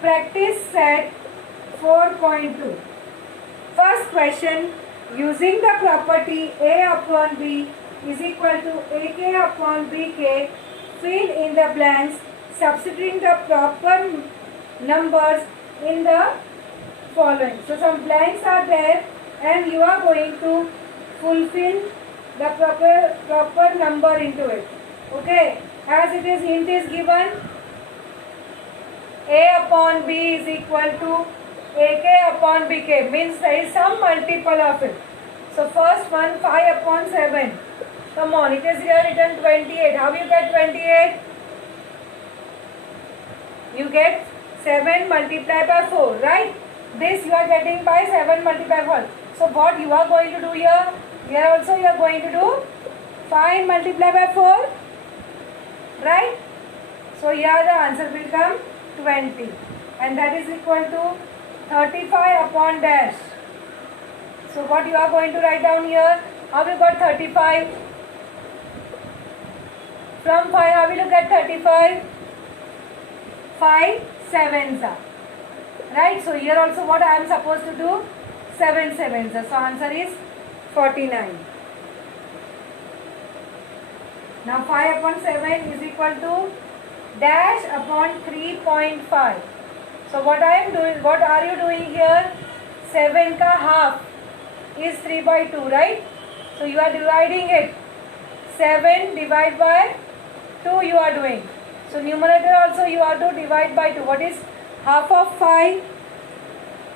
Practice set 4.2. First question, using the property A upon B is equal to AK upon BK, fill in the blanks, substituting the proper numbers in the following. So some blanks are there and you are going to fulfill the proper number into it. Okay, as it is, hint is given, A upon B is equal to AK upon BK, means there is some multiple of it. So first one, 5 upon 7. Come on, it is here written 28. How you get 28? You get 7 multiplied by 4, right? This you are getting by 7 multiplied by 4. So what you are going to do here? Here also you are going to do 5 multiplied by 4, right? So here the answer will come 20, and that is equal to 35 upon dash. So what you are going to write down here? How you got 35? From 5, how will you get 35? 5 sevens are. Right? So here also what I am supposed to do? 7 sevens are. So answer is 49. Now 5 upon 7 is equal to dash upon 3.5. So what I am doing, what are you doing here? 7 ka half is 3 by 2, right? So you are dividing it. 7 divided by 2 you are doing. So numerator also you have to divide by 2. What is half of 5?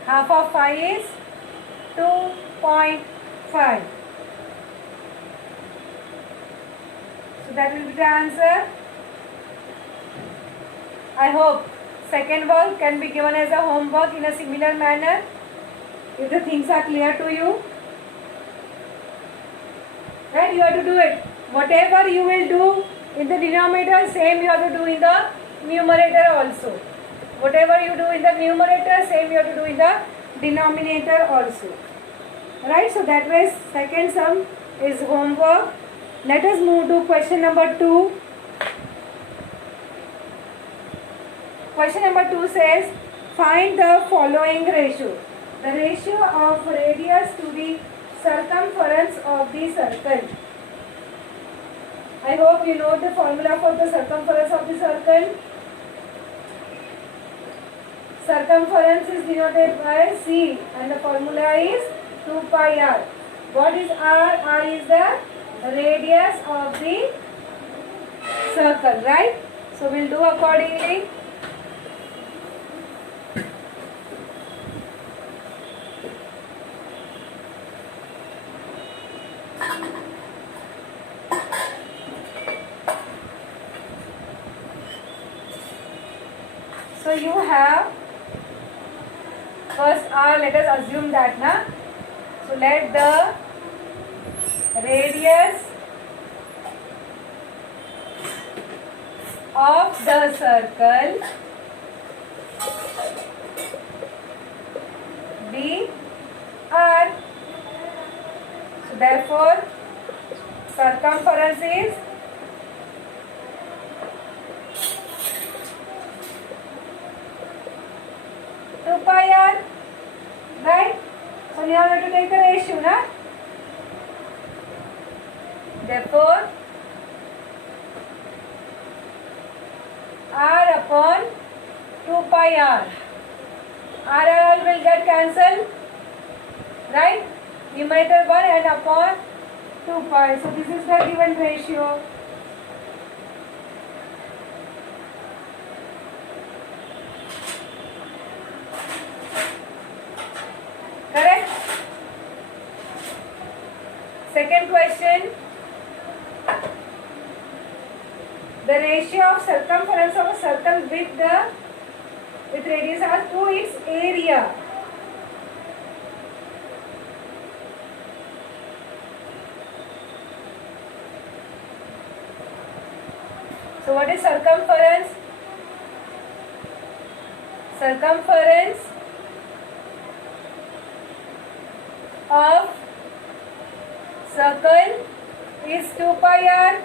Half of 5 is 2.5. So that will be the answer. I hope second work can be given as a homework in a similar manner. If the things are clear to you, right, you have to do it. Whatever you will do in the denominator, same you have to do in the numerator also. Whatever you do in the numerator, same you have to do in the denominator also. Right, so that way second sum is homework. Let us move to question number 2. Question number 2 says, find the following ratio. The ratio of radius to the circumference of the circle. I hope you know the formula for the circumference of the circle. Circumference is denoted by C and the formula is 2 pi r. What is r? R is the radius of the circle, right? So we'll do accordingly. So you have first r, let us assume that, na? So let the radius of the circle be r. So therefore circumference is pi r, right? So now we have to take the ratio, na? Therefore r upon 2 pi r. R will get cancelled, right? Numerator 1 and upon 2 pi. So this is the given ratio. Correct? Second question. The ratio of circumference of a circle with radius r to its area. So what is circumference? Circumference of circle is 2 pi r.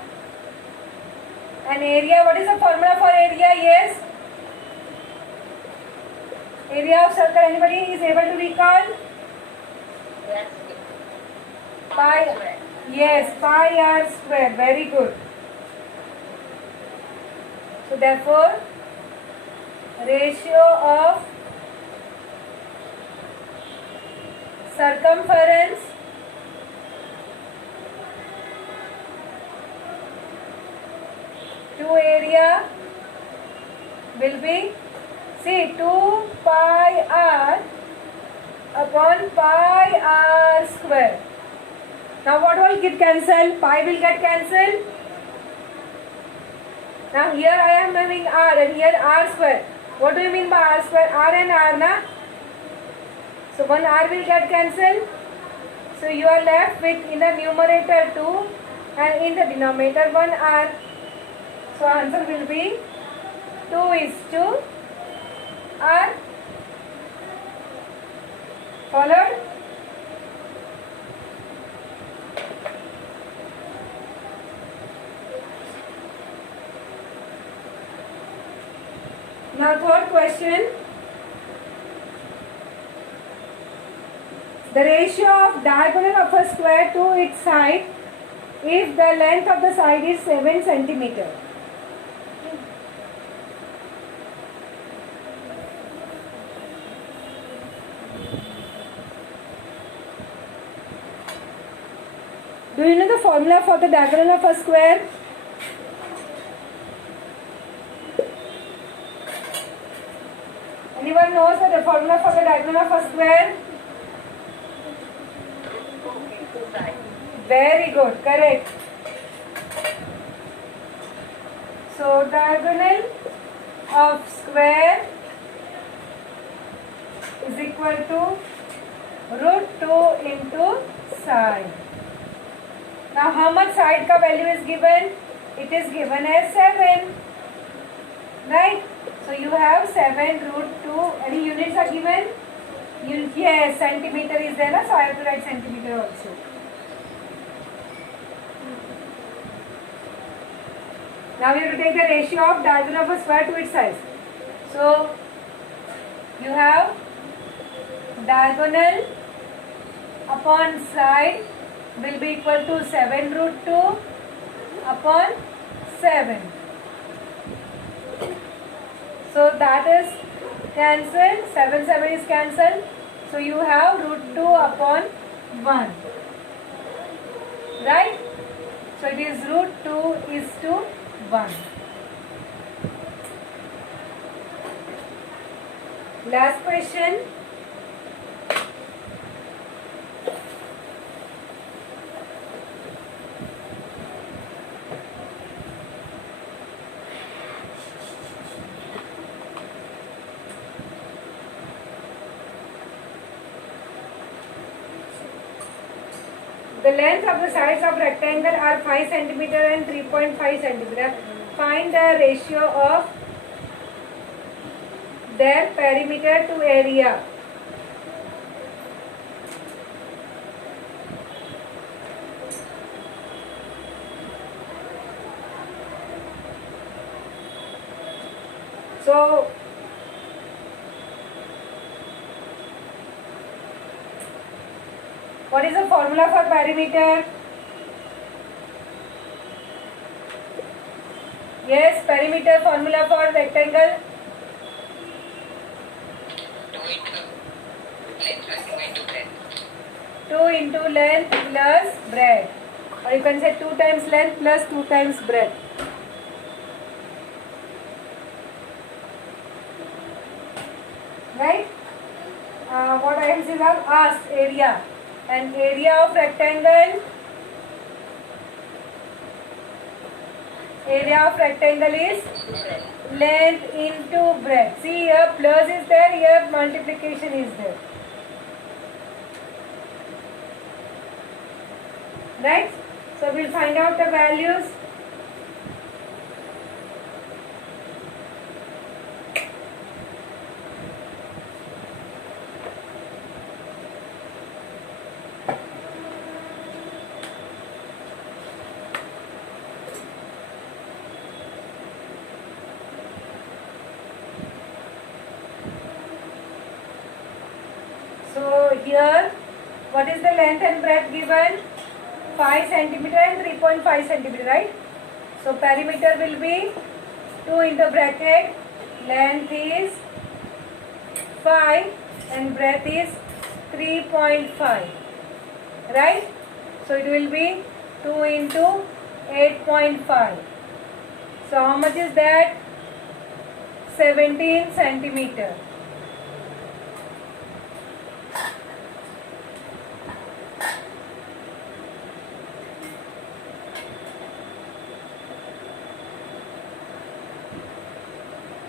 And area, what is the formula for area? Yes, Area of circle, anybody is able to recall? Yes. Pi. Yes, pi r square. Very good. So therefore, ratio of circumference to area will be, see, 2 pi r upon pi r square. Now what will get cancelled? Pi will get cancelled. Now here I am having r and here r square. What do you mean by r square? R and r, na? So one r will get cancelled. So you are left with in the numerator 2 and in the denominator 1 r. So answer will be 2:r. Followed? Now third question. The ratio of diagonal of a square to its side if the length of the side is 7 centimeter. Do you know the formula for the diagonal of a square? Anyone knows the formula for the diagonal of a square? Very good, correct. So diagonal of square is equal to √2 into side. Now how much side ka value is given? It is given as 7. Right? So you have 7 √2. Any units are given? Yes, centimeter is there, so I have to write centimeter also. Now we have to take the ratio of diagonal of a square to its size. So you have diagonal upon side will be equal to 7 √2 upon 7. So that is cancelled. 7 is cancelled. So you have √2 upon 1. Right? So it is √2:1. Last question. The length of the sides of rectangle are 5 cm and 3.5 cm. Find the ratio of their perimeter to area. So what is the formula for perimeter? Yes, perimeter formula for rectangle. 2 into length plus breadth. Or you can say 2 times length plus 2 times breadth. Right? What I am saying is ask area. And area of rectangle is length into breadth. See, here plus is there, here multiplication is there. Right? So we'll find out the values. here, what is the length and breadth given? 5 centimeter and 3.5 centimeter, right? So perimeter will be 2 into bracket, length is 5 and breadth is 3.5, right? So it will be 2 into 8.5. So how much is that? 17 centimeter.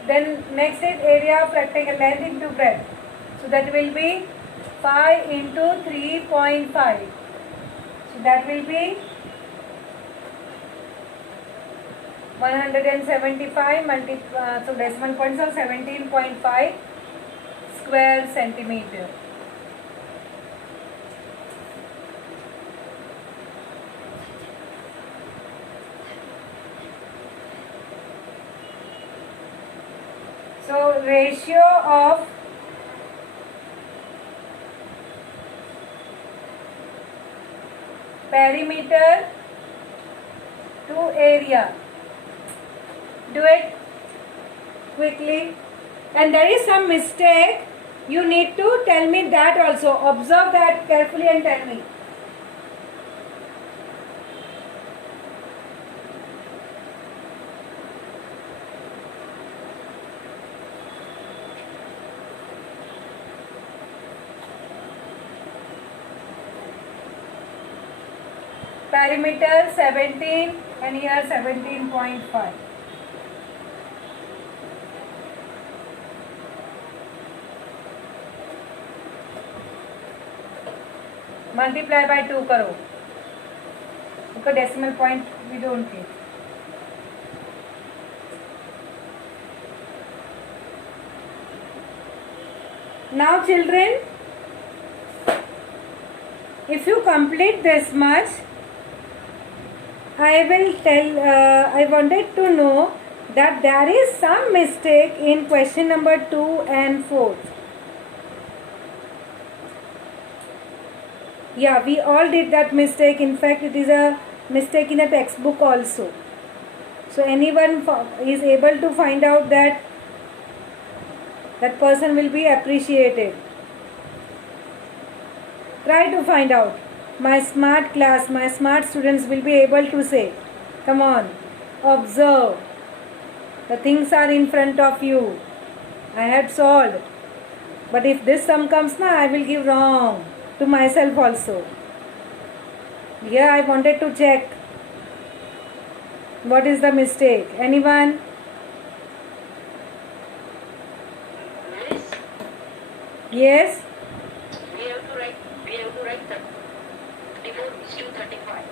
Then next is area of rectangle, length into breadth. So that will be 5 into 3.5. So that will be 175 so decimal points of 17.5 square centimeter. So ratio of perimeter to area. Do it quickly. And there is some mistake. You need to tell me that also. Observe that carefully and tell me. Perimeter 17 and here 17.5. Multiply by 2 करो. उसका decimal point we don't take. Now children, if you complete this much, I will tell, I wanted to know that there is some mistake in question number 2 and 4. Yeah, we all did that mistake. In fact, it is a mistake in a textbook also. So anyone is able to find out that, that person will be appreciated. Try to find out. My smart class, my smart students will be able to say, come on, observe. The things are in front of you. I had solved. But if this sum comes now, I will give wrong to myself also. Yeah, I wanted to check. What is the mistake? Anyone? Miss, Yes? we have to write 34 is to 35.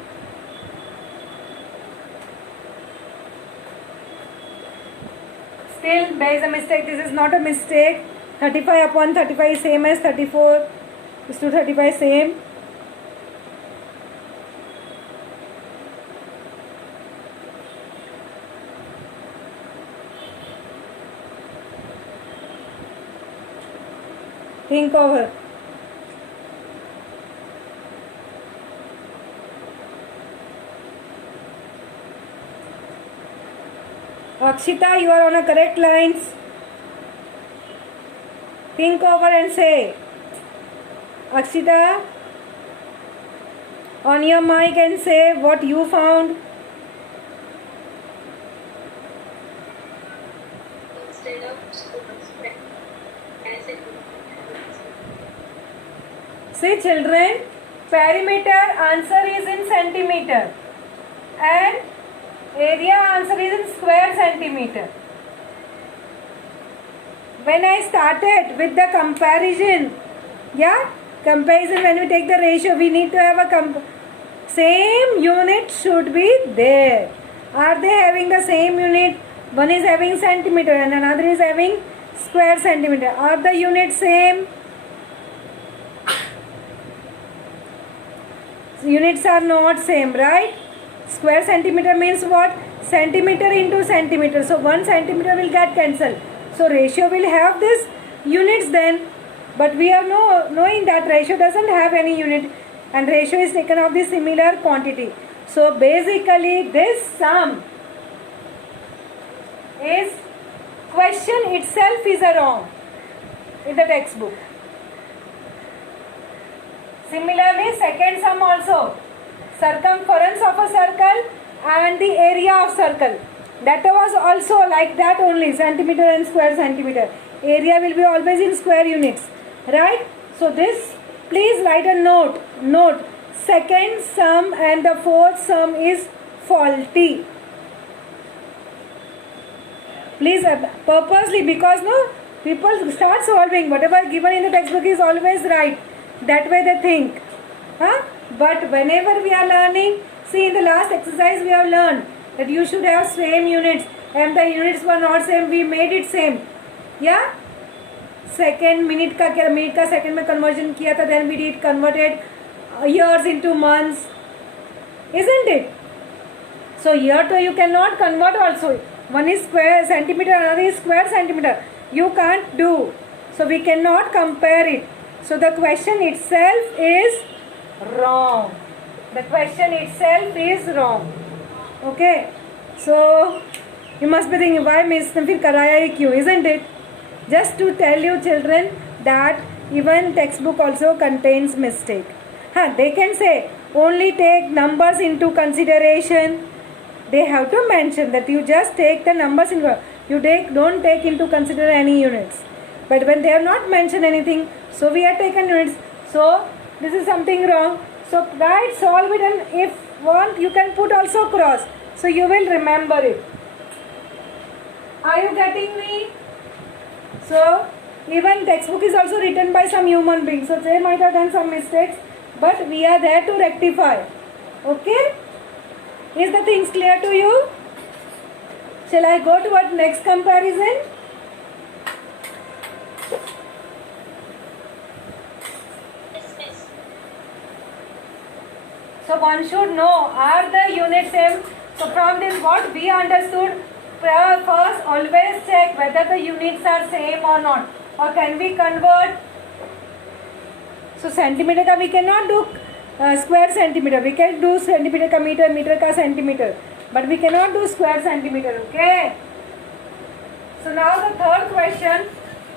Still, there is a mistake. This is not a mistake. 35 upon 35 is same as 34 is to 35 same. Think over. Akshita, you are on a correct lines. Think over and say. Akshita, on your mic and say what you found. Instead of as it See children, perimeter answer is in centimeter and area answer is in square centimeter. When I started with the comparison, comparison, when we take the ratio, we need to have a same unit should be there. Are they having the same unit? One is having centimeter and another is having square centimeter. Are the units same? Units are not same, right? Square centimeter means what? Centimeter into centimeter. So 1 centimeter will get cancelled. So ratio will have this units then. but we are knowing that ratio doesn't have any unit and ratio is taken of the similar quantity. So basically this sum is, question itself is a wrong in the textbook. Similarly, second sum also, circumference of a circle and the area of circle, that was also like that only, centimeter and square centimeter. Area will be always in square units, right? So this, please write a note, second sum and the fourth sum is faulty. Please purposely, because no, people start solving whatever given in the textbook is always right, that way they think, but whenever we are learning, see in the last exercise we have learned that you should have same units, and the units were not same, we made it same. Yeah, second minute का second में conversion किया था, then we did converted years into months, isn't it? So year to you cannot convert also, one is square centimeter, another is square centimeter, you can't do, so we cannot compare it. So the question itself is wrong. The question itself is wrong. Okay. So you must be thinking, why Miss ne fir karaya hi kyun, isn't it? Just to tell you children that even textbook also contains mistake. They can say only take numbers into consideration. They have to mention that you just take the numbers into, don't take into consider any units. But when they have not mentioned anything, so we have taken units. So this is something wrong. So write, solve it, and if want you can put also cross. So you will remember it. Are you getting me? So even textbook is also written by some human beings. So they might have done some mistakes, but we are there to rectify. Okay? Is the things clear to you? Shall I go to what next comparison? So one should know, are the units same? So from this what we understood, first always check whether the units are same or not, or can we convert. So centimeter ka we cannot do square centimeter, we can do centimeter ka meter, meter ka centimeter, but we cannot do square centimeter. Okay. So now the third question,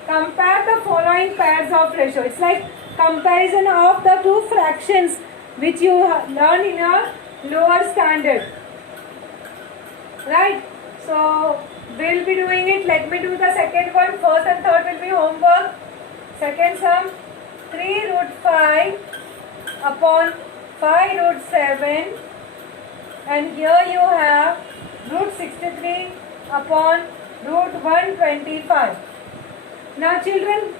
compare the following pairs of ratio. It's like comparison of the two fractions which you learn in a lower standard, right? So we'll be doing it. Let me do the second one. First and third will be homework. Second sum, 3 root 5 upon 5 root 7, and here you have root 63 upon root 125. Now children,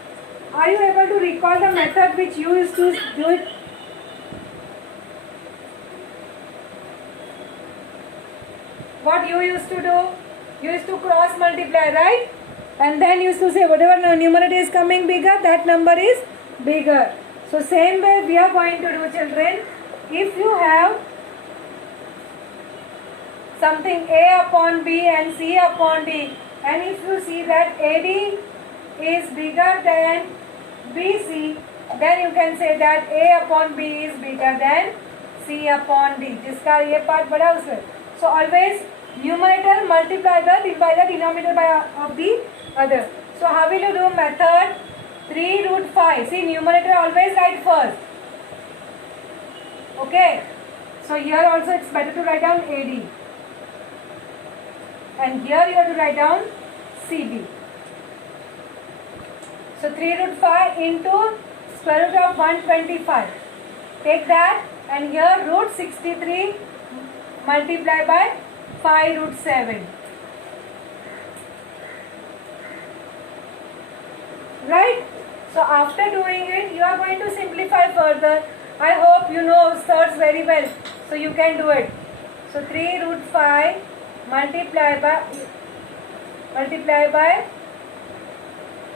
are you able to recall the method which you used to do it? What you used to do? You used to cross multiply, right? And then you used to say whatever numerator is coming bigger, that number is bigger. So same way we are going to do, children. If you have something A upon B and C upon D, and if you see that AD is bigger than BC, then you can say that A upon B is bigger than C upon D. जिसका ये part बड़ा उसमें. So always numerator multiply by the denominator of the other. So how will you do method? 3 root 5. See, numerator always write first. Okay. So here also it's better to write down AD. And here you have to write down CD. So 3 root 5 into square root of 125. Take that, and here root 63 multiply by 5 root 7. Right? So after doing it, you are going to simplify further. I hope you know stats very well, so you can do it. So 3 root 5 multiply by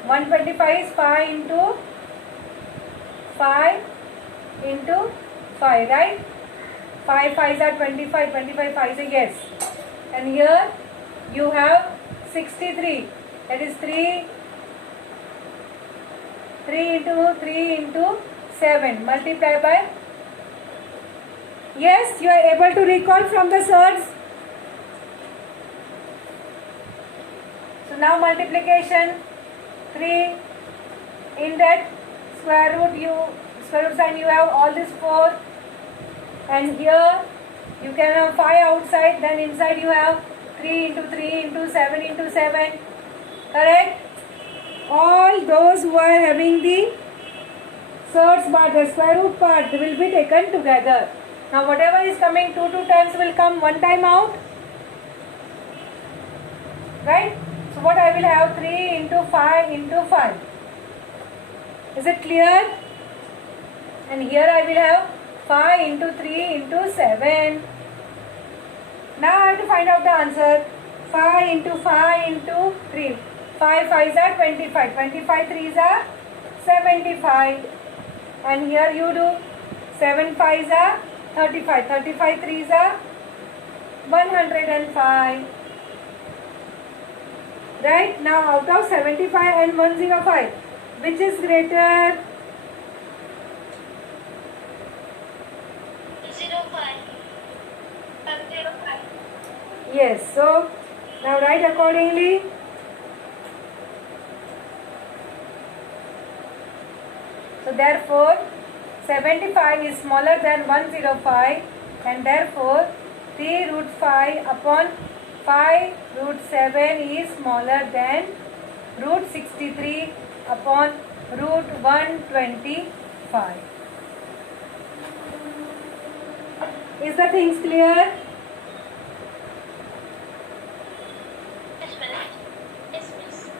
125 is 5 into 5 into 5, right? 5 5s are 25, 25 5s are yes. And here you have 63, that is 3 3 into 7 multiply by. Yes, you are able to recall from the surds. So now multiplication 3 in that square root sign you have all this 4, and here you can have 5 outside, then inside you have 3 into 7, correct? All those who are having the surds part, the square root part, they will be taken together. Now whatever is coming 2 times will come one time out, right? So what I will have 3 into 5. Is it clear? And here I will have 5 into 3 into 7. Now I have to find out the answer. 5 into 3. 5 5s are 25. 25 3s are 75. And here you do 7 5s are 35. 35 3s are 105. Right? Now out of 75 and 105, which is greater? 105. Yes. So now write accordingly. So therefore 75 is smaller than 105, and therefore 3 root 5 upon 5 root 7 is smaller than root 63 upon root 125. Is the things clear? Yes, miss. Yes, miss.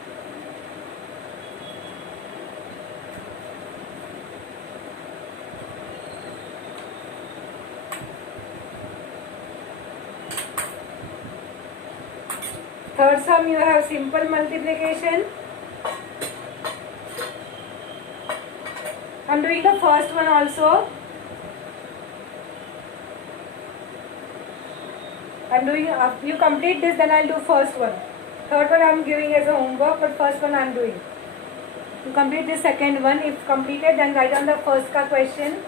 Third sum you have simple multiplication. I am doing the first one also. I am doing, you complete this, then I will do first one. Third one I am giving as a homework, but first one I am doing. You complete the second one. If completed, then write on the first ka question.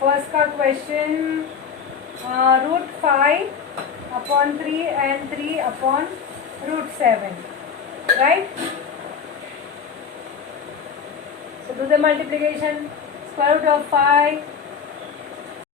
First ka question, root 5 upon 3 and 3 upon root 7, right? So do the multiplication. Square root of 5